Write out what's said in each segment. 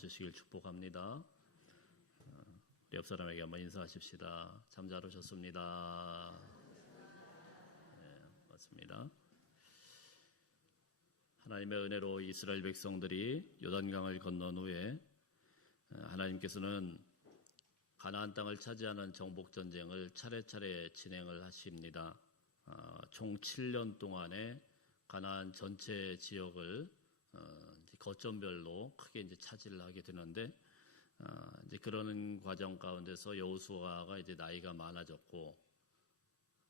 주시길 축복합니다. 우리 옆 사람에게 한번 인사하십시다. 참 잘 오셨습니다. 네, 맞습니다. 하나님의 은혜로 이스라엘 백성들이 요단강을 건넌 후에 하나님께서는 가나안 땅을 차지하는 정복 전쟁을 차례차례 진행을 하십니다. 총 7년 동안에 가나안 전체 지역을 거점별로 크게 이제 차지를 하게 되는데, 이제 그러는 과정 가운데서 여호수아가 이제 나이가 많아졌고,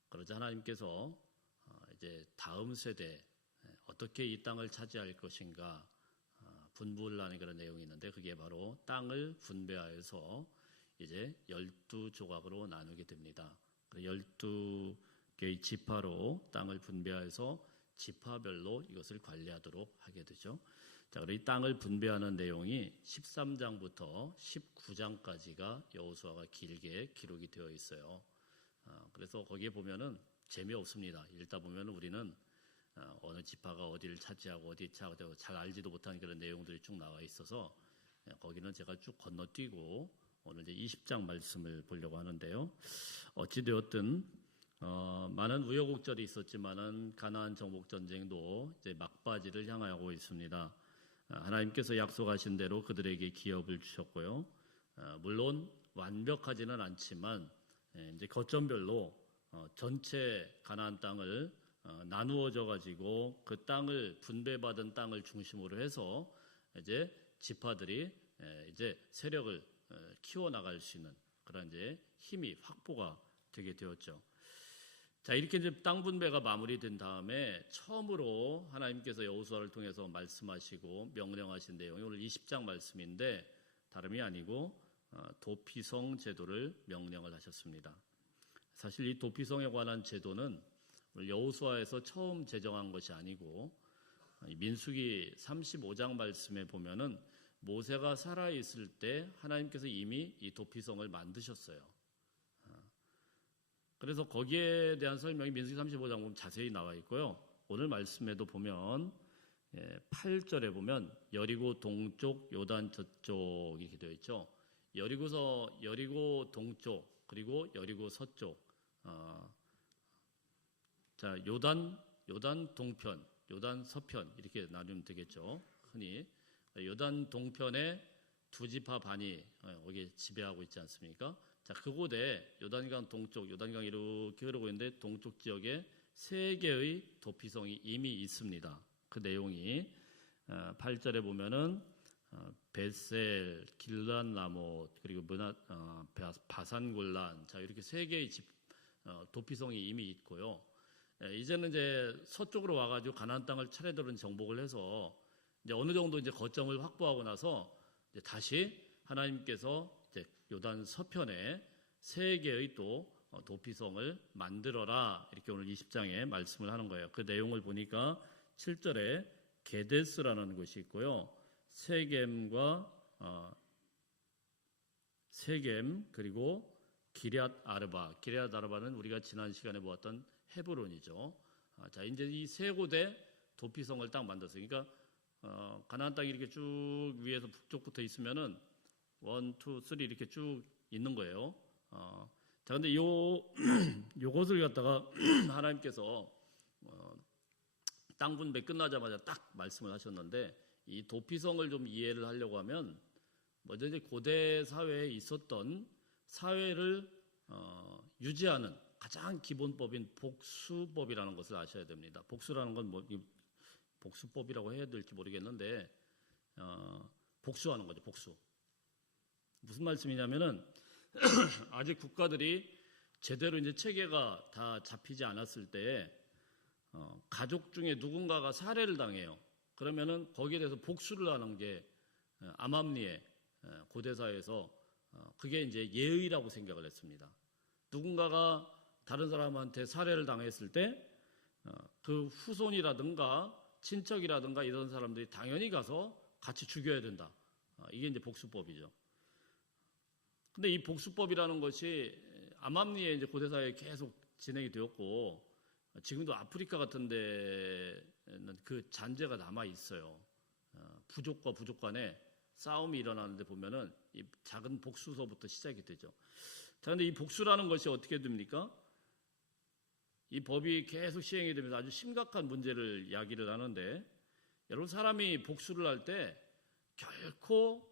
그러자 하나님께서 이제 다음 세대 어떻게 이 땅을 차지할 것인가 분부를 하는 그런 내용이 있는데, 그게 바로 땅을 분배하여서 이제 12조각으로 나누게 됩니다. 12개의 지파로 땅을 분배해서 지파별로 이것을 관리하도록 하게 되죠. 자, 그리고 이 땅을 분배하는 내용이 13장부터 19장까지가 여호수아가 길게 기록이 되어 있어요. 그래서 거기에 보면은 재미없습니다. 읽다 보면 우리는 어느 지파가 어디를 차지하고 어디 차지하고 잘 알지도 못하는 그런 내용들이 쭉 나와 있어서 거기는 제가 쭉 건너뛰고 오늘 이제 20장 말씀을 보려고 하는데요. 어찌되었든 많은 우여곡절이 있었지만은 가나안 정복 전쟁도 이제 막바지를 향하고 있습니다. 하나님께서 약속하신 대로 그들에게 기업을 주셨고요. 물론 완벽하지는 않지만 이제 거점별로 전체 가나안 땅을 나누어져 가지고 그 땅을 분배받은 땅을 중심으로 해서 이제 지파들이 이제 세력을 키워 나갈 수 있는 그런 이제 힘이 확보가 되게 되었죠. 자, 이렇게 이제 땅 분배가 마무리된 다음에 처음으로 하나님께서 여호수아를 통해서 말씀하시고 명령하신 내용이 오늘 20장 말씀인데, 다름이 아니고 도피성 제도를 명령을 하셨습니다. 사실 이 도피성에 관한 제도는 여호수아에서 처음 제정한 것이 아니고 민수기 35장 말씀에 보면은 모세가 살아 있을 때 하나님께서 이미 이 도피성을 만드셨어요. 그래서 거기에 대한 설명이 민수기 35장 보면 자세히 나와 있고요. 오늘 말씀에도 보면 8절에 보면 여리고 동쪽 요단 저쪽 이렇게 되어 있죠. 여리고 동쪽 그리고 여리고 서쪽. 자, 요단 동편, 요단 서편 이렇게 나누면 되겠죠. 흔히 요단 동편에 두 지파 반이 여기 지배하고 있지 않습니까? 자, 그곳에 요단강 동쪽, 요단강이 이렇게 흐르고 있는데 동쪽 지역에 3개의 도피성이 이미 있습니다. 그 내용이 8절에 보면은 벳셀, 길란 라못, 그리고 바산골란, 자, 이렇게 3개의 도피성이 이미 있고요. 이제는 이제 서쪽으로 와가지고 가나안 땅을 차례대로 정복을 해서 이제 어느 정도 이제 거점을 확보하고 나서 이제 다시 하나님께서 이제 요단 서편에 3개의 또 도피성을 만들어라, 이렇게 오늘 20장에 말씀을 하는 거예요. 그 내용을 보니까 7절에 게데스라는 곳이 있고요. 세겜 그리고 기럇 아르바는 우리가 지난 시간에 보았던 헤브론이죠. 자, 이제 이 3곳에 도피성을 딱 만들었어요. 그러니까 가나안 땅이 이렇게 쭉 위에서 북쪽부터 있으면은 1, 2, 3 이렇게 쭉 있는 거예요. 자, 근데 요것을 갖다가 하나님께서 땅 분배 끝나자마자 딱 말씀을 하셨는데, 이 도피성을 좀 이해를 하려고 하면 먼저 이제 고대 사회에 있었던 사회를 유지하는 가장 기본법인 복수법이라는 것을 아셔야 됩니다. 복수라는 건 뭐 복수법이라고 해야 될지 모르겠는데 복수하는 거죠. 복수. 무슨 말씀이냐면은 아직 국가들이 제대로 이제 체계가 다 잡히지 않았을 때에 가족 중에 누군가가 살해를 당해요. 그러면은 거기에 대해서 복수를 하는 게 암암리에 고대 사회에서 그게 이제 예의라고 생각을 했습니다. 누군가가 다른 사람한테 살해를 당했을 때 그 후손이라든가 친척이라든가 이런 사람들이 당연히 가서 같이 죽여야 된다. 이게 이제 복수법이죠. 근데 이 복수법이라는 것이 암암리에 이제 고대 사회에 계속 진행이 되었고, 지금도 아프리카 같은 데는 그 잔재가 남아 있어요. 부족과 부족 간에 싸움이 일어나는데 보면은 이 작은 복수서부터 시작이 되죠. 자, 근데 이 복수라는 것이 어떻게 됩니까? 이 법이 계속 시행이 되면서 아주 심각한 문제를 이야기를 하는데, 여러분, 사람이 복수를 할 때 결코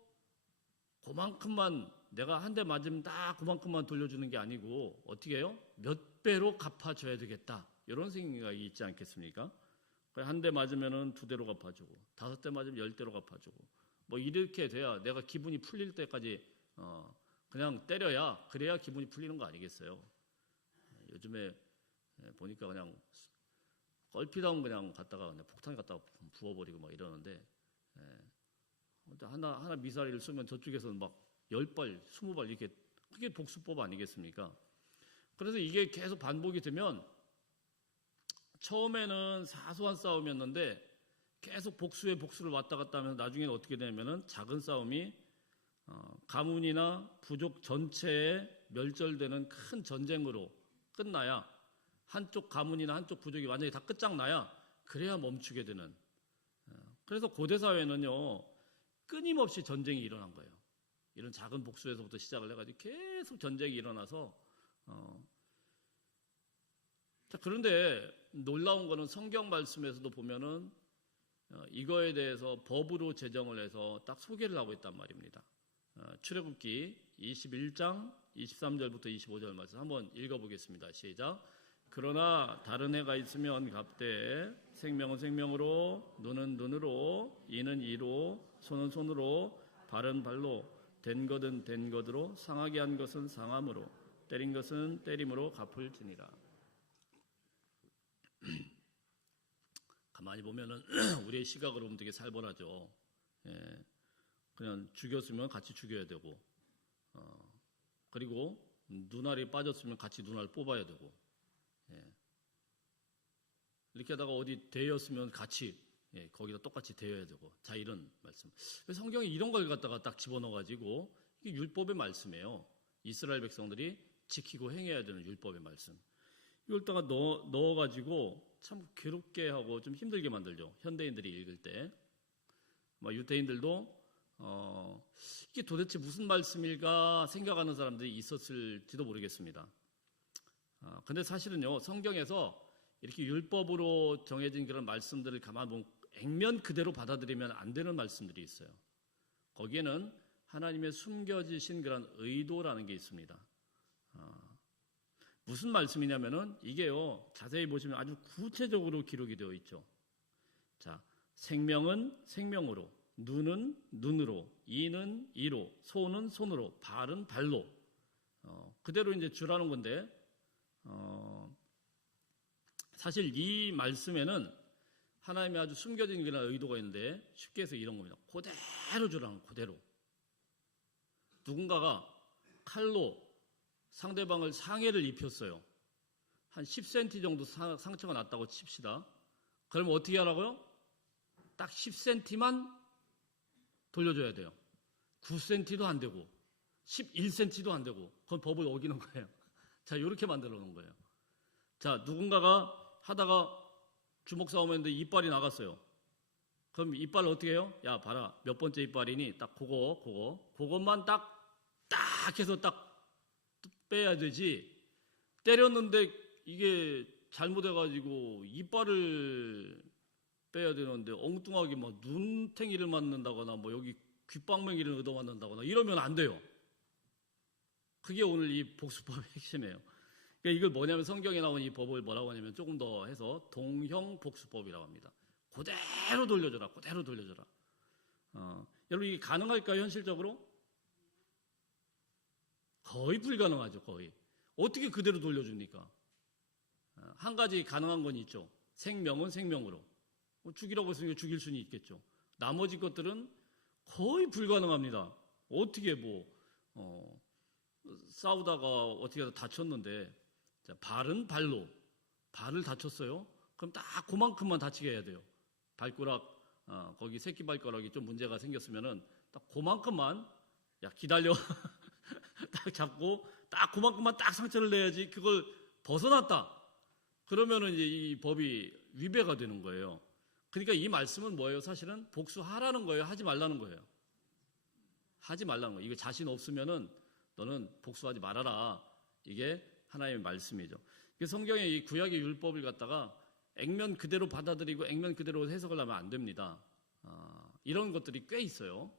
그만큼만, 내가 한 대 맞으면 딱 그만큼만 돌려주는 게 아니고 어떻게 해요? 몇 배로 갚아줘야 되겠다, 이런 생각이 있지 않겠습니까? 한 대 맞으면 2대로 갚아주고, 5대 맞으면 10대로 갚아주고, 뭐 이렇게 돼야 내가 기분이 풀릴 때까지 그냥 때려야, 그래야 기분이 풀리는 거 아니겠어요? 요즘에 보니까 그냥 껄피다운 그냥 갔다가 그냥 폭탄 갖다가 부어버리고 막 이러는데, 하나 미사일을 쏘면 저쪽에서는 막 10발, 20발 이렇게, 그게 복수법 아니겠습니까? 그래서 이게 계속 반복이 되면 처음에는 사소한 싸움이었는데 계속 복수에 복수를 왔다 갔다 하면서 나중에는 어떻게 되냐면은 작은 싸움이 가문이나 부족 전체에 멸절되는 큰 전쟁으로 끝나야, 한쪽 가문이나 한쪽 부족이 완전히 다 끝장나야, 그래야 멈추게 되는. 그래서 고대 사회는요, 끊임없이 전쟁이 일어난 거예요. 이런 작은 복수에서부터 시작을 해가지고 계속 전쟁이 일어나서 자, 그런데 놀라운 거는 성경 말씀에서도 보면은 이거에 대해서 법으로 제정을 해서 딱 소개를 하고 있단 말입니다. 출애굽기 21장 23절부터 25절 말씀 한번 읽어보겠습니다. 시작. 그러나 다른 해가 있으면 갑되 생명은 생명으로, 눈은 눈으로, 이는 이로, 손은 손으로, 발은 발로, 된 것은 된 것으로, 상하게 한 것은 상함으로, 때린 것은 때림으로 갚을지니라. 가만히 보면은 우리의 시각으로 보면 되게 살벌하죠. 그냥 죽였으면 같이 죽여야 되고, 그리고 눈알이 빠졌으면 같이 눈알 뽑아야 되고, 이렇게 하다가 어디 대였으면 같이 거기다 똑같이 대여야 되고, 자, 이런 말씀. 성경이 이런 걸 갖다가 딱 집어넣어가지고, 이게 율법의 말씀이에요. 이스라엘 백성들이 지키고 행해야 되는 율법의 말씀. 이걸 다가 넣어가지고 참 괴롭게 하고 좀 힘들게 만들죠. 현대인들이 읽을 때. 유대인들도 이게 도대체 무슨 말씀일까 생각하는 사람들이 있었을지도 모르겠습니다. 근데 사실은요, 성경에서 이렇게 율법으로 정해진 그런 말씀들을 가만 보면 액면 그대로 받아들이면 안 되는 말씀들이 있어요. 거기에는 하나님의 숨겨지신 그런 의도라는 게 있습니다. 무슨 말씀이냐면은 이게요, 자세히 보시면 아주 구체적으로 기록이 되어 있죠. 자, 생명은 생명으로, 눈은 눈으로, 이는 이로, 손은 손으로, 발은 발로. 그대로 이제 주라는 건데, 사실 이 말씀에는 하나님의 아주 숨겨진 그런 의도가 있는데, 쉽게 해서 이런 겁니다. 그대로 주라는, 그대로. 누군가가 칼로 상대방을 상해를 입혔어요. 한 10cm 정도 상처가 났다고 칩시다. 그러면 어떻게 하라고요? 딱 10cm만 돌려줘야 돼요. 9cm도 안 되고 11cm도 안 되고, 그건 법을 어기는 거예요. 자, 이렇게 만들어 놓은 거예요. 자, 누군가가 하다가 주먹 싸움했는데 이빨이 나갔어요. 그럼 이빨을 어떻게 해요? 야, 봐라, 몇 번째 이빨이니? 딱 그것만 딱 해서 딱 빼야 되지. 때렸는데 이게 잘못해가지고 이빨을 빼야 되는데 엉뚱하게 막 눈탱이를 맞는다거나 뭐 여기 귓방맹이를 얻어맞는다거나 이러면 안 돼요. 그게 오늘 이 복수법의 핵심이에요. 그러니까 이걸 뭐냐면, 성경에 나온 이 법을 뭐라고 하냐면 조금 더 해서 동형복수법이라고 합니다. 그대로 돌려줘라, 그대로 돌려줘라. 여러분, 이게 가능할까요, 현실적으로? 거의 불가능하죠, 거의. 어떻게 그대로 돌려줍니까? 한 가지 가능한 건 있죠. 생명은 생명으로. 죽이라고 했으니까 죽일 수는 있겠죠. 나머지 것들은 거의 불가능합니다. 어떻게 싸우다가 어떻게 하다 다쳤는데, 자, 발은 발로, 발을 다쳤어요? 그럼 딱 그만큼만 다치게 해야 돼요. 발가락, 거기 새끼 발가락이 좀 문제가 생겼으면은 딱 그만큼만, 야, 기다려. 딱 잡고 딱 그만큼만 딱 상처를 내야지. 그걸 벗어났다, 그러면은 이제 이 법이 위배가 되는 거예요. 그러니까 이 말씀은 뭐예요? 사실은 복수하라는 거예요, 하지 말라는 거예요. 하지 말라는 거예요. 이거 자신 없으면은 너는 복수하지 말아라. 이게 하나님의 말씀이죠. 성경의 이 구약의 율법을 갖다가 액면 그대로 받아들이고 액면 그대로 해석을 하면 안 됩니다. 이런 것들이 꽤 있어요.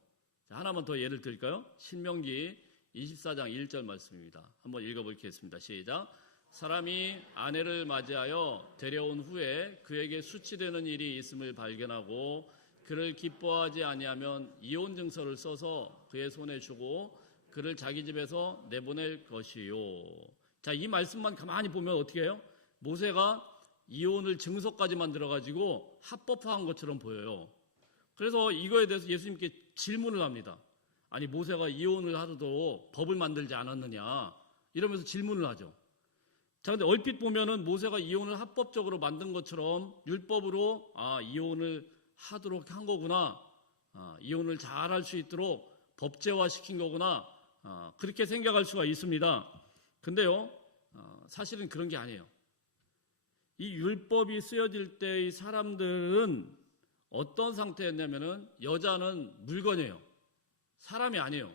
자, 하나만 더 예를 들까요? 신명기 24장 1절 말씀입니다. 한번 읽어보겠습니다. 시작. 사람이 아내를 맞이하여 데려온 후에 그에게 수치되는 일이 있음을 발견하고 그를 기뻐하지 아니하면 이혼 증서를 써서 그의 손에 주고 그를 자기 집에서 내보낼 것이요. 자, 이 말씀만 가만히 보면 어떻게 해요? 모세가 이혼을 증서까지 만들어가지고 합법화한 것처럼 보여요. 그래서 이거에 대해서 예수님께 질문을 합니다. 아니, 모세가 이혼을 하도록 법을 만들지 않았느냐 이러면서 질문을 하죠. 자, 근데 얼핏 보면은 모세가 이혼을 합법적으로 만든 것처럼 율법으로 이혼을 하도록 한 거구나, 이혼을 잘 할 수 있도록 법제화 시킨 거구나, 그렇게 생각할 수가 있습니다. 근데요, 사실은 그런 게 아니에요. 이 율법이 쓰여질 때 이 사람들은 어떤 상태였냐면은 여자는 물건이에요. 사람이 아니에요.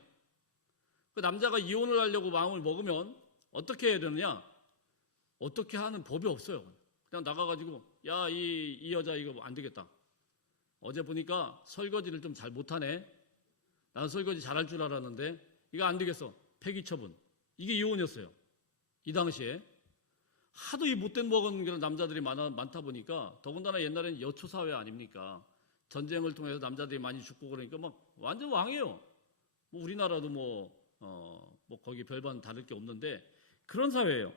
그 남자가 이혼을 하려고 마음을 먹으면 어떻게 해야 되느냐? 어떻게 하는 법이 없어요. 그냥 나가가지고 야, 이 여자 이거 안 되겠다. 어제 보니까 설거지를 좀 잘 못하네. 나는 설거지 잘할 줄 알았는데 이거 안 되겠어. 폐기 처분. 이게 이혼이었어요. 이 당시에. 하도 이 못된 먹은 그런 남자들이 많다 보니까, 더군다나 옛날에는 여초사회 아닙니까? 전쟁을 통해서 남자들이 많이 죽고 그러니까 막 완전 왕이에요. 뭐 우리나라도 뭐 거기 별반 다를 게 없는데 그런 사회예요.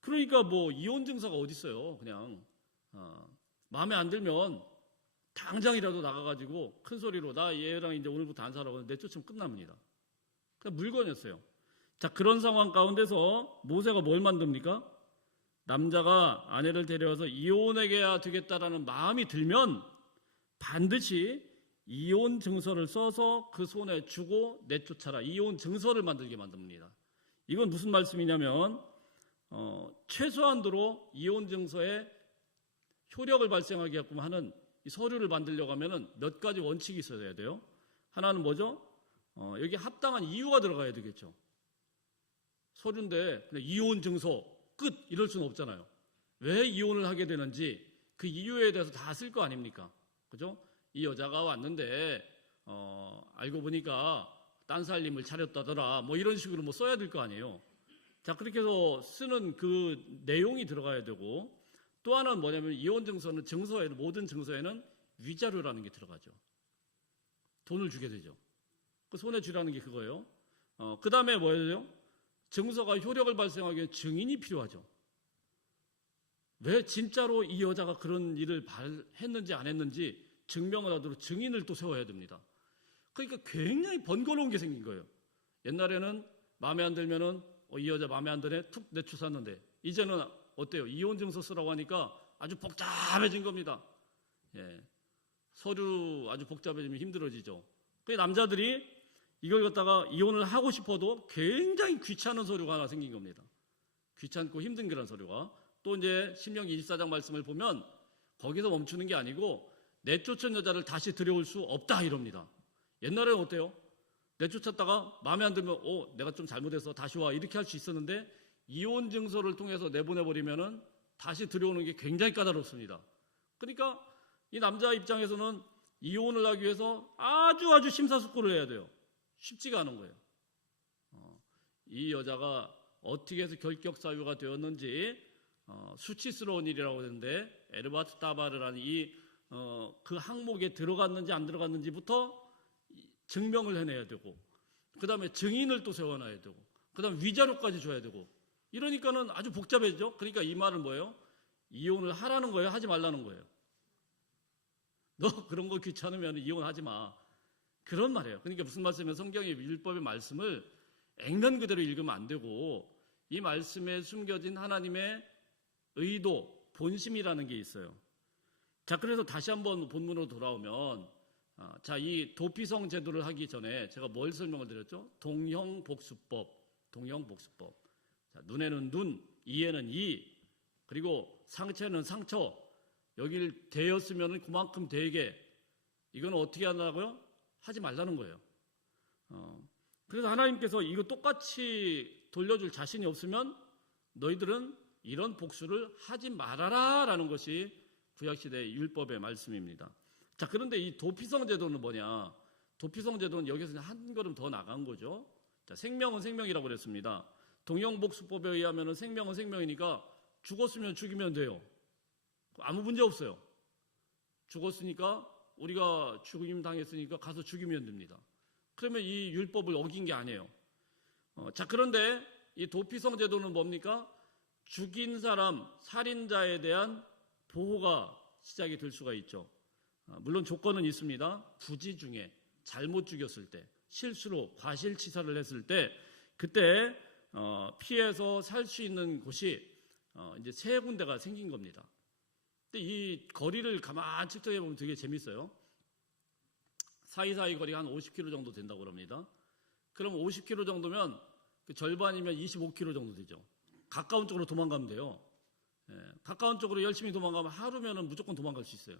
그러니까 뭐 이혼 증서가 어디 있어요. 그냥 마음에 안 들면 당장이라도 나가가지고 큰 소리로 나 얘랑 이제 오늘부터 안 살아고 내쫓으면 끝납니다. 그냥 물건이었어요. 자, 그런 상황 가운데서 모세가 뭘 만듭니까? 남자가 아내를 데려와서 이혼해야 되겠다라는 마음이 들면 반드시 이혼 증서를 써서 그 손에 주고 내쫓아라. 이혼 증서를 만들게 만듭니다. 이건 무슨 말씀이냐면 최소한도로 이혼 증서에 효력을 발생하게끔 하는 이 서류를 만들려고 하면은 몇 가지 원칙이 있어야 돼요. 하나는 뭐죠? 여기 합당한 이유가 들어가야 되겠죠. 서류인데 그냥 이혼 증서 끝 이럴 수는 없잖아요. 왜 이혼을 하게 되는지 그 이유에 대해서 다 쓸 거 아닙니까? 그죠? 이 여자가 왔는데 알고 보니까 딴 살림을 차렸다더라. 뭐 이런 식으로 뭐 써야 될 거 아니에요. 자, 그렇게 해서 쓰는 그 내용이 들어가야 되고, 또 하나는 뭐냐면 이혼 증서는 모든 증서에는 위자료라는 게 들어가죠. 돈을 주게 되죠. 그 손에 쥐라는 게 그거예요. 그 다음에 뭐예요? 증서가 효력을 발생하기 위해 증인이 필요하죠. 왜 진짜로 이 여자가 그런 일을 했는지 안 했는지 증명을 하도록 증인을 또 세워야 됩니다. 그러니까 굉장히 번거로운 게 생긴 거예요. 옛날에는 마음에 안 들면은 이 여자 마음에 안 드네 툭 내쫓았는데, 이제는 어때요? 이혼 증서 쓰라고 하니까 아주 복잡해진 겁니다. 예. 서류 아주 복잡해지면 힘들어지죠. 그 남자들이 이걸 갖다가 이혼을 하고 싶어도 굉장히 귀찮은 서류가 하나 생긴 겁니다. 귀찮고 힘든 그런 서류가. 또 이제 신명기 24장 말씀을 보면 거기서 멈추는 게 아니고 내쫓은 여자를 다시 들여올 수 없다 이럽니다. 옛날에는 어때요? 내쫓았다가 마음에 안 들면 내가 좀 잘못해서 다시 와 이렇게 할 수 있었는데, 이혼 증서를 통해서 내보내버리면은 다시 들여오는 게 굉장히 까다롭습니다. 그러니까 이 남자 입장에서는 이혼을 하기 위해서 아주 심사숙고를 해야 돼요. 쉽지가 않은 거예요. 이 여자가 어떻게 해서 결격사유가 되었는지 수치스러운 일이라고 하는데, 에르바트 다바르라는 그 항목에 들어갔는지 안 들어갔는지부터 증명을 해내야 되고, 그 다음에 증인을 또 세워놔야 되고, 그 다음에 위자료까지 줘야 되고, 이러니까는 아주 복잡해지죠. 그러니까 이 말은 뭐예요? 이혼을 하라는 거예요? 하지 말라는 거예요? 너 그런 거 귀찮으면 이혼하지 마. 그런 말이에요. 그러니까 무슨 말씀이면 성경의 율법의 말씀을 액면 그대로 읽으면 안 되고, 이 말씀에 숨겨진 하나님의 의도, 본심이라는 게 있어요. 자, 그래서 다시 한번 본문으로 돌아오면, 자, 이 도피성 제도를 하기 전에 제가 뭘 설명을 드렸죠? 동형복수법. 자, 눈에는 눈, 이에는 이, 그리고 상처는 상처. 여기를 대었으면 그만큼 되게. 이건 어떻게 하라고요? 하지 말라는 거예요. 그래서 하나님께서 이거 똑같이 돌려줄 자신이 없으면 너희들은 이런 복수를 하지 말아라 라는 것이 구약시대의 율법의 말씀입니다. 자, 그런데 이 도피성 제도는 뭐냐? 도피성 제도는 여기서 한 걸음 더 나간 거죠. 자, 생명은 생명이라고 그랬습니다. 동형복수법에 의하면 생명은 생명이니까 죽었으면 죽이면 돼요. 아무 문제 없어요. 죽었으니까 우리가 죽임 당했으니까 가서 죽이면 됩니다. 그러면 이 율법을 어긴 게 아니에요. 자, 그런데 이 도피성 제도는 뭡니까? 죽인 사람, 살인자에 대한 보호가 시작이 될 수가 있죠. 물론 조건은 있습니다. 부지 중에 잘못 죽였을 때, 실수로 과실치사를 했을 때, 그때 피해서 살 수 있는 곳이 이제 세 군데가 생긴 겁니다. 근데 이 거리를 가만히 측정해 보면 되게 재밌어요. 사이사이 거리가 한 50km 정도 된다고 그럽니다. 그럼 50km 정도면 그 절반이면 25km 정도 되죠. 가까운 쪽으로 도망가면 돼요. 가까운 쪽으로 열심히 도망가면 하루면은 무조건 도망갈 수 있어요.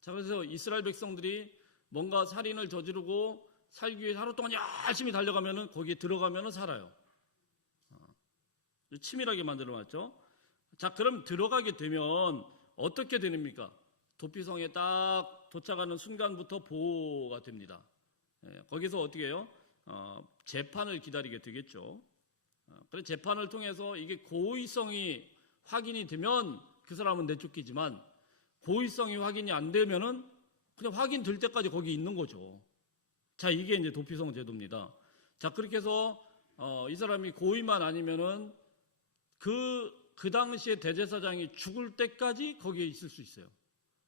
자, 그래서 이스라엘 백성들이 뭔가 살인을 저지르고 살기 위해 하루 동안 열심히 달려가면은 거기에 들어가면은 살아요. 치밀하게 만들어놨죠. 자, 그럼 들어가게 되면 어떻게 됩니까? 도피성에 딱 도착하는 순간부터 보호가 됩니다. 거기서 어떻게 해요? 재판을 기다리게 되겠죠. 그래서 재판을 통해서 이게 고의성이 확인이 되면 그 사람은 내쫓기지만 고의성이 확인이 안 되면은 그냥 확인될 때까지 거기 있는 거죠. 자, 이게 이제 도피성 제도입니다. 자, 그렇게 해서 이 사람이 고의만 아니면은 그 당시에 대제사장이 죽을 때까지 거기에 있을 수 있어요.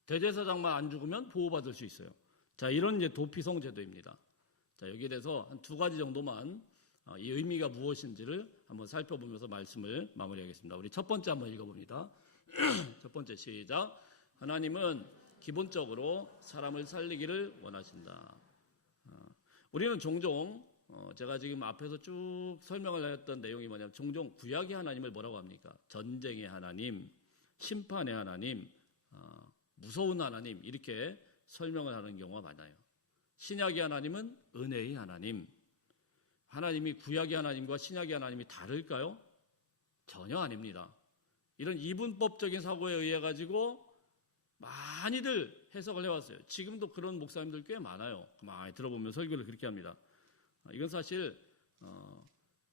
대제사장만 안 죽으면 보호받을 수 있어요. 자, 이런 이제 도피성 제도입니다. 자, 여기에 대해서 한 두 가지 정도만 이 의미가 무엇인지를 한번 살펴보면서 말씀을 마무리하겠습니다. 우리 첫 번째 한번 읽어봅니다. 첫 번째 시작. 하나님은 기본적으로 사람을 살리기를 원하신다. 우리는 종종 제가 지금 앞에서 쭉 설명을 했던 내용이 뭐냐면 종종 구약의 하나님을 뭐라고 합니까? 전쟁의 하나님, 심판의 하나님, 무서운 하나님 이렇게 설명을 하는 경우가 많아요. 신약의 하나님은 은혜의 하나님. 하나님이 구약의 하나님과 신약의 하나님이 다를까요? 전혀 아닙니다. 이런 이분법적인 사고에 의해 가지고 많이들 해석을 해왔어요. 지금도 그런 목사님들 꽤 많아요. 많이 들어보면 설교를 그렇게 합니다. 이건 사실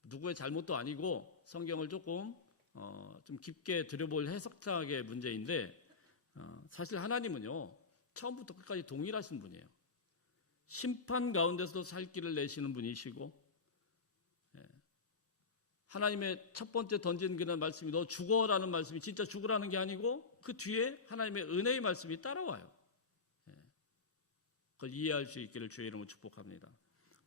누구의 잘못도 아니고 성경을 조금 좀 깊게 들여볼 해석학의 문제인데 사실 하나님은요 처음부터 끝까지 동일하신 분이에요. 심판 가운데서도 살 길을 내시는 분이시고 하나님의 첫 번째 던진 그런 말씀이 너 죽어라는 말씀이 진짜 죽으라는 게 아니고 그 뒤에 하나님의 은혜의 말씀이 따라와요. 그걸 이해할 수 있기를 주의 이름으로 축복합니다.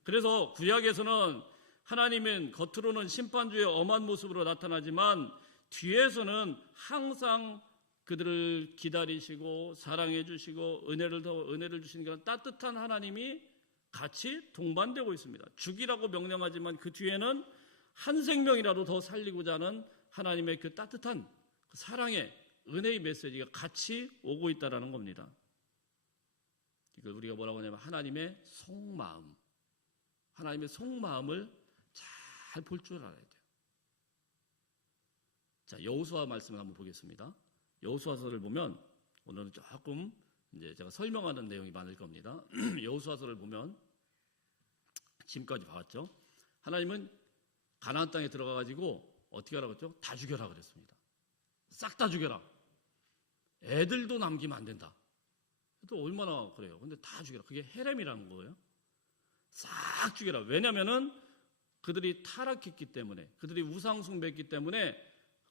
그래서 구약에서는 하나님은 겉으로는 심판주의 엄한 모습으로 나타나지만 뒤에서는 항상 그들을 기다리시고 사랑해 주시고 은혜를 주시는 그런 따뜻한 하나님이 같이 동반되고 있습니다. 죽이라고 명령하지만 그 뒤에는 한 생명이라도 더 살리고자 하는 하나님의 그 따뜻한 그 사랑의 은혜의 메시지가 같이 오고 있다는 겁니다. 이걸 우리가 뭐라고 하냐면 하나님의 속마음. 하나님의 속마음을 잘 볼 줄 알아야 돼요. 자, 여호수아 말씀을 한번 보겠습니다. 여호수아서를 보면 오늘은 조금 이제 제가 설명하는 내용이 많을 겁니다. 여호수아서를 보면 지금까지 봐왔죠. 하나님은 가나안 땅에 들어가 가지고 어떻게 하라고 했죠? 다 죽여라 그랬습니다. 싹 다 죽여라. 애들도 남기면 안 된다. 또 얼마나 그래요. 근데 다 죽여라. 그게 헤렘이라는 거예요. 싹 죽여라. 왜냐면은 그들이 타락했기 때문에, 그들이 우상 숭배했기 때문에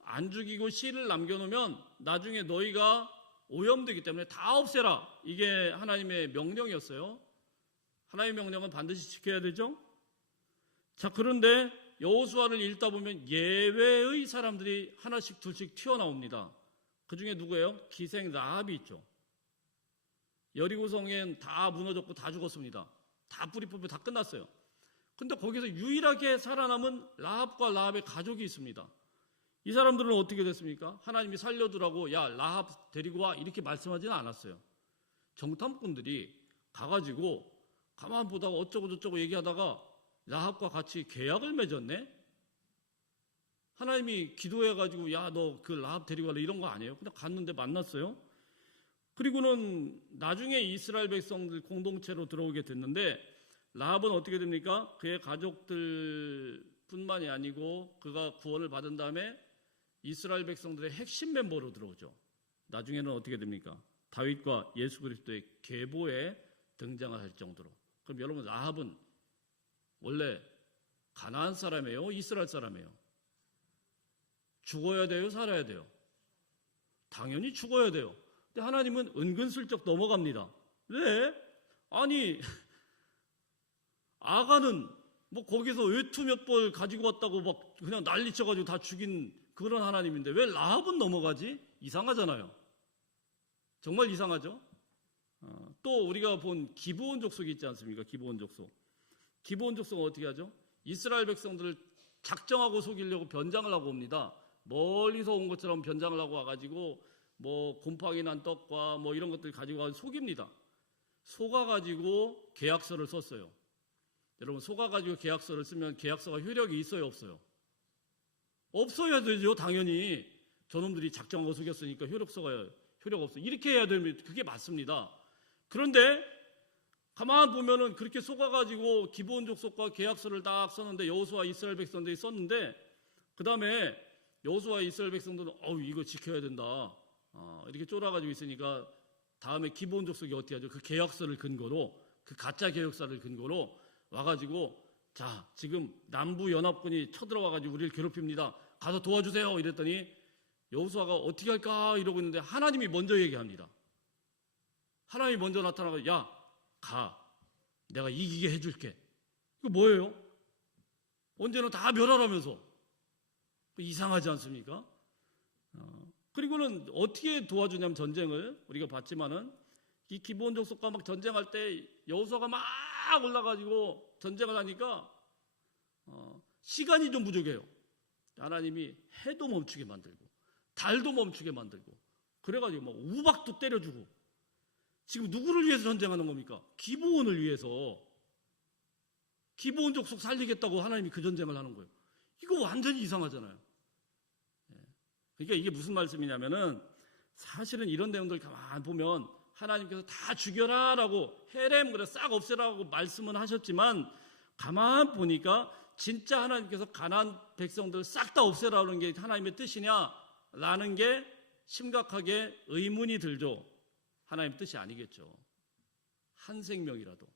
안 죽이고 씨를 남겨놓으면 나중에 너희가 오염되기 때문에 다 없애라. 이게 하나님의 명령이었어요. 하나님의 명령은 반드시 지켜야 되죠. 자, 그런데 여호수아를 읽다 보면 예외의 사람들이 하나씩 둘씩 튀어나옵니다. 그 중에 누구예요? 기생 라합이 있죠. 여리고성엔 다 무너졌고 다 죽었습니다. 다 뿌리 뽑혀 다 끝났어요. 근데 거기서 유일하게 살아남은 라합과 라합의 가족이 있습니다. 이 사람들은 어떻게 됐습니까? 하나님이 살려두라고 야 라합 데리고 와 이렇게 말씀하지는 않았어요. 정탐꾼들이 가가지고 가만 보다가 어쩌고 저쩌고 얘기하다가 라합과 같이 계약을 맺었네. 하나님이 기도해가지고 야, 너 그 라합 데리고 가라 이런 거 아니에요. 그냥 갔는데 만났어요. 그리고는 나중에 이스라엘 백성들 공동체로 들어오게 됐는데 라합은 어떻게 됩니까? 그의 가족들 뿐만이 아니고 그가 구원을 받은 다음에 이스라엘 백성들의 핵심 멤버로 들어오죠. 나중에는 어떻게 됩니까? 다윗과 예수 그리스도의 계보에 등장을 할 정도로. 그럼 여러분, 라합은 원래 가나안 사람이에요? 이스라엘 사람이에요? 죽어야 돼요? 살아야 돼요? 당연히 죽어야 돼요. 근데 하나님은 은근슬쩍 넘어갑니다. 왜? 아니, 아가는 뭐 거기서 외투 몇 벌 가지고 왔다고 막 그냥 난리 쳐가지고 다 죽인 그런 하나님인데 왜 라합은 넘어가지? 이상하잖아요. 정말 이상하죠? 또 우리가 본 기브온 족속이 있지 않습니까? 기브온 족속. 기브온 족속은 어떻게 하죠? 이스라엘 백성들을 작정하고 속이려고 변장을 하고 옵니다. 멀리서 온 것처럼 변장을 하고 와가지고 뭐 곰팡이 난 떡과 뭐 이런 것들 가지고 와서 속입니다. 속아가지고 계약서를 썼어요. 여러분, 속아가지고 계약서를 쓰면 계약서가 효력이 있어요, 없어요? 없어야 되죠, 당연히. 저놈들이 작정하고 속였으니까 효력 없어. 이렇게 해야 되면 그게 맞습니다. 그런데 가만 보면은 그렇게 속아가지고 기브온 족속과 계약서를 딱 썼는데 여호수아 이스라엘 백성들이 썼는데 그 다음에 여호수아 이스라엘 백성들은 이거 지켜야 된다. 이렇게 쫄아가지고 있으니까 다음에 기브온 족속이 어떻게 하죠? 그 계약서를 근거로 그 가짜 계약서를 근거로 와가지고 자, 지금 남부 연합군이 쳐들어와가지고 우리를 괴롭힙니다. 가서 도와주세요. 이랬더니 여호수아가 어떻게 할까 이러고 있는데 하나님이 먼저 얘기합니다. 하나님이 먼저 나타나고 야, 가. 내가 이기게 해줄게. 이거 뭐예요? 언제는 다 멸하라면서. 이상하지 않습니까? 그리고는 어떻게 도와주냐면 전쟁을 우리가 봤지만은 이 기브온 족속과 막 전쟁할 때 여호수아가 막 올라가지고 전쟁을 하니까 시간이 좀 부족해요. 하나님이 해도 멈추게 만들고 달도 멈추게 만들고 그래가지고 막 우박도 때려주고 지금 누구를 위해서 전쟁하는 겁니까? 기브온을 위해서. 기브온 족속 살리겠다고 하나님이 그 전쟁을 하는 거예요. 이거 완전히 이상하잖아요. 그러니까 이게 무슨 말씀이냐면은 사실은 이런 내용들 가만 보면 하나님께서 다 죽여라 라고 헤렘 그래 싹 없애라고 말씀은 하셨지만 가만 보니까 진짜 하나님께서 가나안 백성들 싹 다 없애라는 게 하나님의 뜻이냐라는 게 심각하게 의문이 들죠. 하나님 뜻이 아니겠죠. 한 생명이라도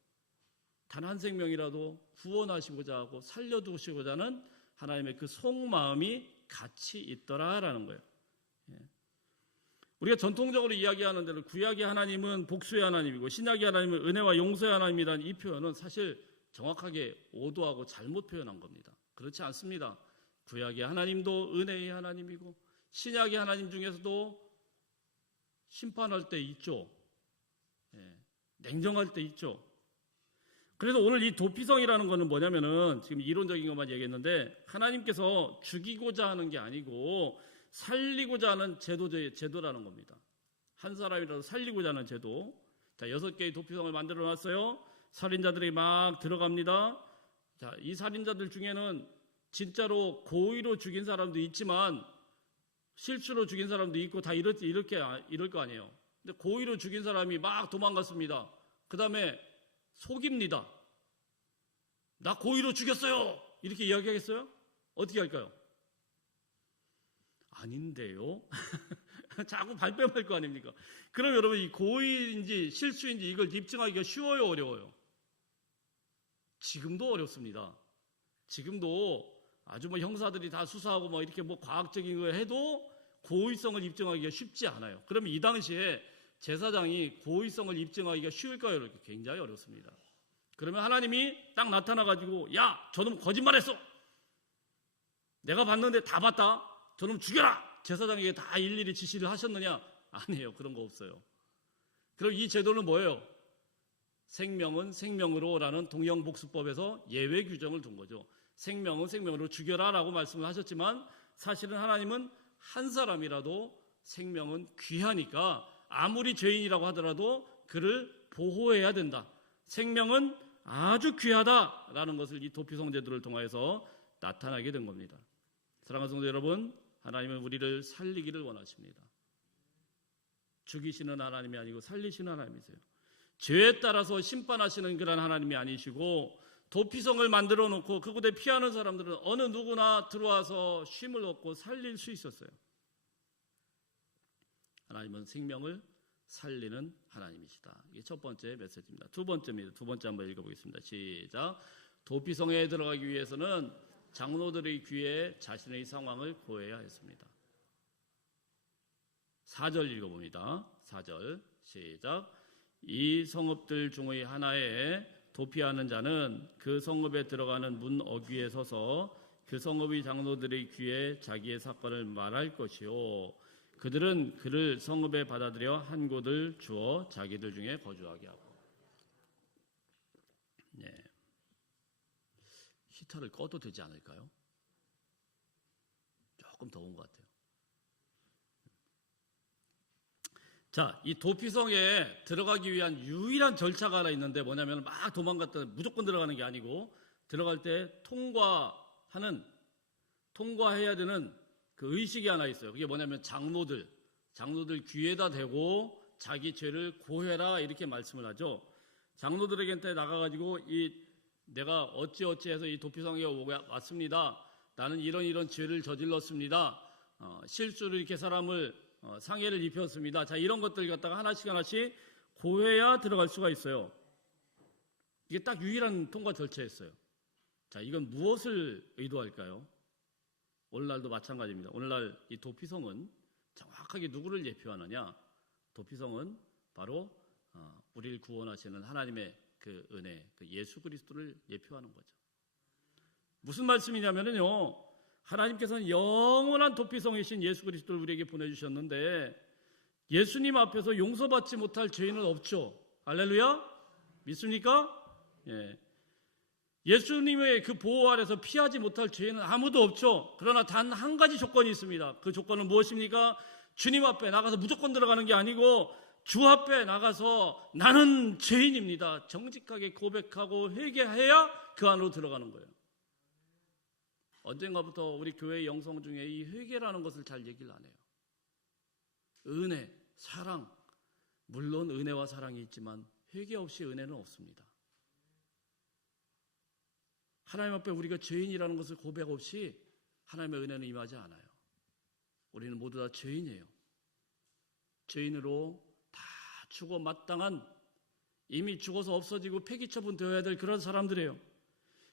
단 한 생명이라도 구원하시고자 하고 살려두시고자 하는 하나님의 그 속마음이 같이 있더라라는 거예요. 우리가 전통적으로 이야기하는 대로 구약의 하나님은 복수의 하나님이고 신약의 하나님은 은혜와 용서의 하나님이라는 이 표현은 사실 정확하게 오도하고 잘못 표현한 겁니다. 그렇지 않습니다. 구약의 하나님도 은혜의 하나님이고 신약의 하나님 중에서도 심판할 때 있죠. 냉정할 때 있죠. 그래서 오늘 이 도피성이라는 것은 뭐냐면은 지금 이론적인 것만 얘기했는데 하나님께서 죽이고자 하는 게 아니고 살리고자 하는 제도라는 겁니다. 한 사람이라도 살리고자 하는 제도. 자, 6개의 도피성을 만들어 놨어요. 살인자들이 막 들어갑니다. 자, 이 살인자들 중에는 진짜로 고의로 죽인 사람도 있지만 실수로 죽인 사람도 있고 다 이럴 거 아니에요. 근데 고의로 죽인 사람이 막 도망갔습니다. 그 다음에 속입니다. 나 고의로 죽였어요. 이렇게 이야기하겠어요? 어떻게 할까요? 아닌데요. 자꾸 발뺌할 거 아닙니까? 그럼 여러분 이 고의인지 실수인지 이걸 입증하기가 쉬워요, 어려워요? 지금도 어렵습니다. 지금도 아주 뭐 형사들이 다 수사하고 뭐 이렇게 뭐 과학적인 걸 해도 고의성을 입증하기가 쉽지 않아요. 그러면 이 당시에 제사장이 고의성을 입증하기가 쉬울까요? 이렇게 굉장히 어렵습니다. 그러면 하나님이 딱 나타나가지고 야, 저놈 거짓말했어. 내가 봤는데 다 봤다. 저놈 죽여라. 제사장에게 다 일일이 지시를 하셨느냐? 아니에요. 그런 거 없어요. 그럼 이 제도는 뭐예요? 생명은 생명으로라는 동형복수법에서 예외 규정을 둔 거죠. 생명은 생명으로 죽여라라고 말씀을 하셨지만 사실은 하나님은 한 사람이라도 생명은 귀하니까 아무리 죄인이라고 하더라도 그를 보호해야 된다. 생명은 아주 귀하다라는 것을 이 도피성 제도를 통해서 나타나게 된 겁니다. 사랑하는 성도 여러분, 하나님은 우리를 살리기를 원하십니다. 죽이시는 하나님이 아니고 살리시는 하나님이세요. 죄에 따라서 심판하시는 그런 하나님이 아니시고, 도피성을 만들어 놓고 그곳에 피하는 사람들은 어느 누구나 들어와서 쉼을 얻고 살릴 수 있었어요. 하나님은 생명을 살리는 하나님이시다. 이게 첫 번째 메시지입니다. 두 번째입니다. 두 번째 한번 읽어보겠습니다. 시작. 도피성에 들어가기 위해서는 장로들의 귀에 자신의 상황을 고해야 했습니다. 4절 읽어봅니다. 4절 시작. 이 성읍들 중의 하나에 도피하는 자는 그 성읍에 들어가는 문 어귀에 서서 그 성읍의 장로들의 귀에 자기의 사건을 말할 것이요, 그들은 그를 성읍에 받아들여 한 곳을 주어 자기들 중에 거주하게 하고. 네. 히터를 꺼도 되지 않을까요? 조금 더운 것 같아요. 자, 이 도피성에 들어가기 위한 유일한 절차가 하나 있는데, 뭐냐면 막 도망갔다 무조건 들어가는 게 아니고, 들어갈 때 통과해야 되는 그 의식이 하나 있어요. 그게 뭐냐면 장로들 귀에다 대고 자기 죄를 고해라, 이렇게 말씀을 하죠. 장로들에게 나가가지고 내가 어찌해서 이 도피성에 왔습니다. 나는 이런 죄를 저질렀습니다. 실수로 이렇게 사람을 상해를 입혔습니다. 자, 이런 것들 갖다가 하나씩 고해야 들어갈 수가 있어요. 이게 딱 유일한 통과 절차였어요. 자, 이건 무엇을 의도할까요? 오늘날도 마찬가지입니다. 오늘날 이 도피성은 정확하게 누구를 예표하느냐? 도피성은 바로 우리를 구원하시는 하나님의 그 은혜, 그 예수 그리스도를 예표하는 거죠. 무슨 말씀이냐면요, 하나님께서는 영원한 도피성이신 예수 그리스도를 우리에게 보내주셨는데, 예수님 앞에서 용서받지 못할 죄인은 없죠. 할렐루야? 믿습니까? 예. 예수님의 그 보호 아래서 피하지 못할 죄인은 아무도 없죠. 그러나 단 한 가지 조건이 있습니다. 그 조건은 무엇입니까? 주님 앞에 나가서 무조건 들어가는 게 아니고, 주 앞에 나가서 나는 죄인입니다, 정직하게 고백하고 회개해야 그 안으로 들어가는 거예요. 언젠가부터 우리 교회의 영성 중에 이 회개라는 것을 잘 얘기를 안 해요. 은혜, 사랑, 물론 은혜와 사랑이 있지만 회개 없이 은혜는 없습니다. 하나님 앞에 우리가 죄인이라는 것을 고백 없이 하나님의 은혜는 임하지 않아요. 우리는 모두 다 죄인이에요. 죄인으로 다 죽어 마땅한, 이미 죽어서 없어지고 폐기 처분되어야 될 그런 사람들이에요.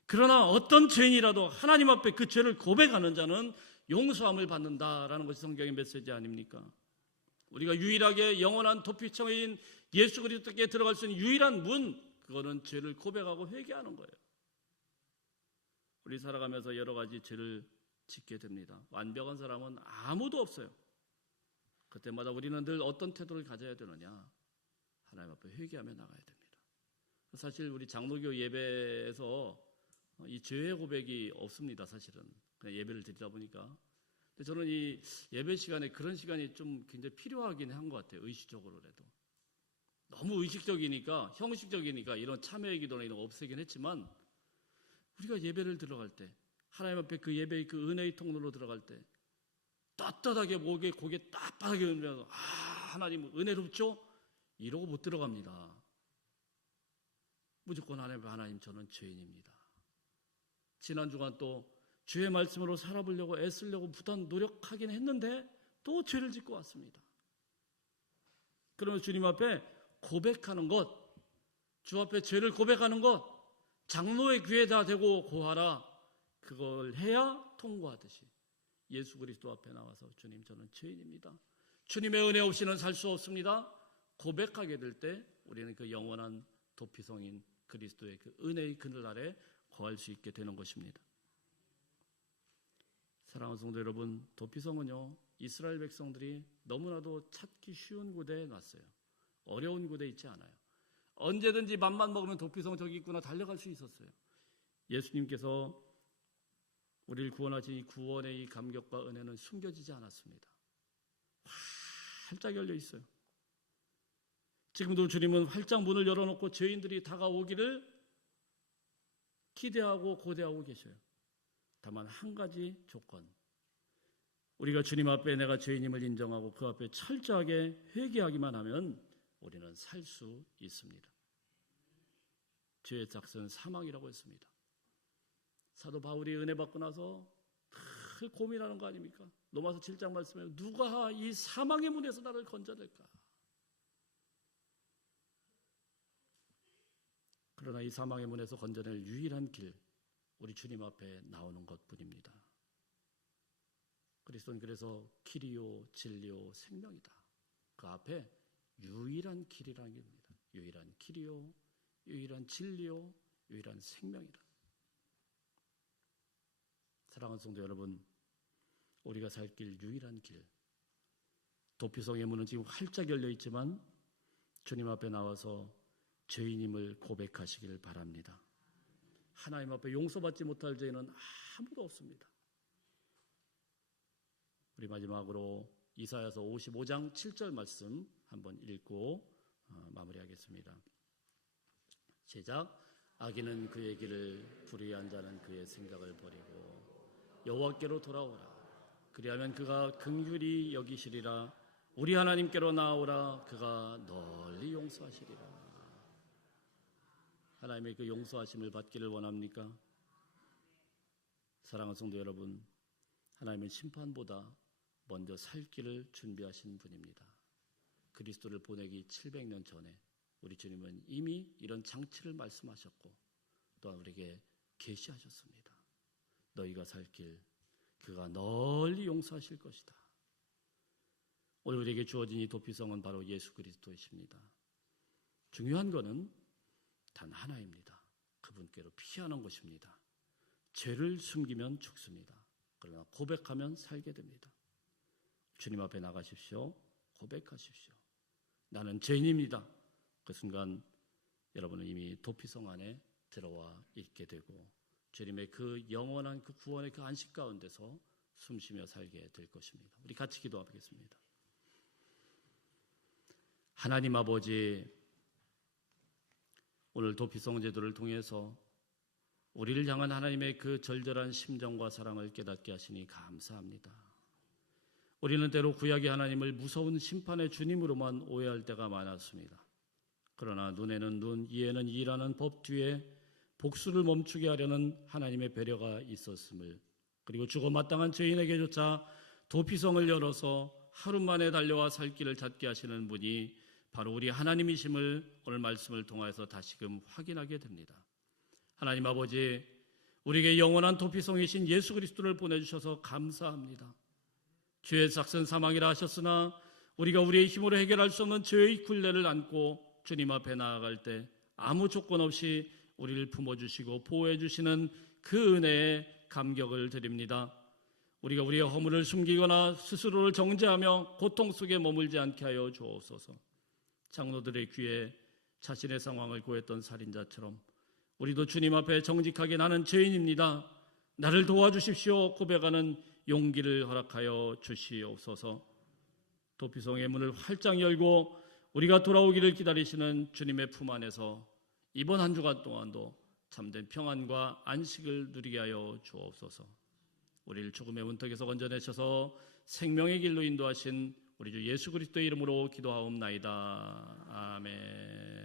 그러나 어떤 죄인이라도 하나님 앞에 그 죄를 고백하는 자는 용서함을 받는다라는 것이 성경의 메시지 아닙니까? 우리가 유일하게 영원한 도피처인 예수 그리스도께 들어갈 수 있는 유일한 문, 그거는 죄를 고백하고 회개하는 거예요. 우리 살아가면서 여러 가지 죄를 짓게 됩니다. 완벽한 사람은 아무도 없어요. 그때마다 우리는 늘 어떤 태도를 가져야 되느냐? 하나님 앞에 회개하며 나가야 됩니다. 사실 우리 장로교 예배에서 이 죄의 고백이 없습니다. 사실은 그냥 예배를 드리다 보니까. 근데 저는 이 예배 시간에 그런 시간이 좀 굉장히 필요하긴 한 것 같아요. 의식적으로라도. 너무 의식적이니까, 형식적이니까 이런 참여의 기도나 이런 거 없애긴 했지만, 우리가 예배를 들어갈 때, 하나님 앞에 그 예배의 그 은혜의 통로로 들어갈 때 떳떳하게 고개 빳빳하게 들면서 하나님 은혜롭죠? 이러고 못 들어갑니다. 무조건 하나님 저는 죄인입니다. 지난 주간 또 주의 말씀으로 살아보려고 애쓰려고 부단 노력하긴 했는데 또 죄를 짓고 왔습니다. 그러면 주님 앞에 고백하는 것, 주 앞에 죄를 고백하는 것, 장로의 귀에다 대고 고하라, 그걸 해야 통과하듯이 예수 그리스도 앞에 나와서 주님 저는 죄인입니다, 주님의 은혜 없이는 살 수 없습니다, 고백하게 될 때 우리는 그 영원한 도피성인 그리스도의 그 은혜의 그늘 아래 거할 수 있게 되는 것입니다. 사랑하는 성도 여러분, 도피성은요, 이스라엘 백성들이 너무나도 찾기 쉬운 곳에 놨어요. 어려운 곳에 있지 않아요. 언제든지 맘만 먹으면 도피성 저기 있구나 달려갈 수 있었어요. 예수님께서 우리를 구원하신 이 구원의 이 감격과 은혜는 숨겨지지 않았습니다. 활짝 열려 있어요. 지금도 주님은 활짝 문을 열어놓고 죄인들이 다가오기를 기대하고 고대하고 계셔요. 다만 한 가지 조건. 우리가 주님 앞에 내가 죄인임을 인정하고 그 앞에 철저하게 회개하기만 하면 우리는 살 수 있습니다. 죄의 삭은 사망이라고 했습니다. 사도 바울이 은혜 받고 나서 늘 고민하는 거 아닙니까? 로마서 7장 말씀에 누가 이 사망의 문에서 나를 건져낼까? 그러나 이 사망의 문에서 건져낼 유일한 길, 우리 주님 앞에 나오는 것뿐입니다. 그리스도는 그래서 길이요 진리요 생명이다. 그 앞에 유일한 길이라는 게 있습니다. 유일한 길이요, 유일한 진리요, 유일한 생명이다. 사랑하는 성도 여러분, 우리가 살 길 유일한 길, 도피성의 문은 지금 활짝 열려 있지만 주님 앞에 나와서 죄인임을 고백하시길 바랍니다. 하나님 앞에 용서받지 못할 죄인은 아무도 없습니다. 우리 마지막으로 이사야서 55장 7절 말씀 한번 읽고 마무리하겠습니다. 시작. 악인은 그의 길을 불의한 자는 그의 생각을 버리고 여호와께로 돌아오라. 그리하면 그가 긍휼히 여기시리라. 우리 하나님께로 나아오라. 그가 널리 용서하시리라. 하나님의 그 용서하심을 받기를 원합니까? 사랑하는 성도 여러분, 하나님은 심판보다 먼저 살 길을 준비하신 분입니다. 그리스도를 보내기 700년 전에 우리 주님은 이미 이런 장치를 말씀하셨고 또한 우리에게 계시하셨습니다. 너희가 살 길, 그가 널리 용서하실 것이다. 오늘 우리에게 주어진 이 도피성은 바로 예수 그리스도이십니다. 중요한 것은 단 하나입니다. 그분께로 피하는 것입니다. 죄를 숨기면 죽습니다. 그러나 고백하면 살게 됩니다. 주님 앞에 나가십시오. 고백하십시오. 나는 죄인입니다. 그 순간 여러분은 이미 도피성 안에 들어와 있게 되고 주님의 그 영원한 그 구원의 그 안식 가운데서 숨쉬며 살게 될 것입니다. 우리 같이 기도하겠습니다. 하나님 아버지, 오늘 도피성 제도를 통해서 우리를 향한 하나님의 그 절절한 심정과 사랑을 깨닫게 하시니 감사합니다. 우리는 때로 구약의 하나님을 무서운 심판의 주님으로만 오해할 때가 많았습니다. 그러나 눈에는 눈, 이에는 이라는 법 뒤에 복수를 멈추게 하려는 하나님의 배려가 있었음을, 그리고 죽어 마땅한 죄인에게조차 도피성을 열어서 하루 만에 달려와 살 길을 찾게 하시는 분이 바로 우리 하나님이심을 오늘 말씀을 통해서 다시금 확인하게 됩니다. 하나님 아버지, 우리에게 영원한 도피성이신 예수 그리스도를 보내주셔서 감사합니다. 죄의 삭은 사망이라 하셨으나 우리가 우리의 힘으로 해결할 수 없는 죄의 굴레를 안고 주님 앞에 나아갈 때 아무 조건 없이 우리를 품어주시고 보호해주시는 그 은혜에 감격을 드립니다. 우리가 우리의 허물을 숨기거나 스스로를 정죄하며 고통 속에 머물지 않게 하여 주옵소서. 장로들의 귀에 자신의 상황을 고했던 살인자처럼 우리도 주님 앞에 정직하게 나는 죄인입니다. 나를 도와주십시오 고백하는 용기를 허락하여 주시옵소서. 도피성의 문을 활짝 열고 우리가 돌아오기를 기다리시는 주님의 품 안에서 이번 한 주간 동안도 참된 평안과 안식을 누리게 하여 주옵소서. 우리를 죽음의 문턱에서 건져내셔서 생명의 길로 인도하신 우리 주 예수 그리스도의 이름으로 기도하옵나이다. 아멘.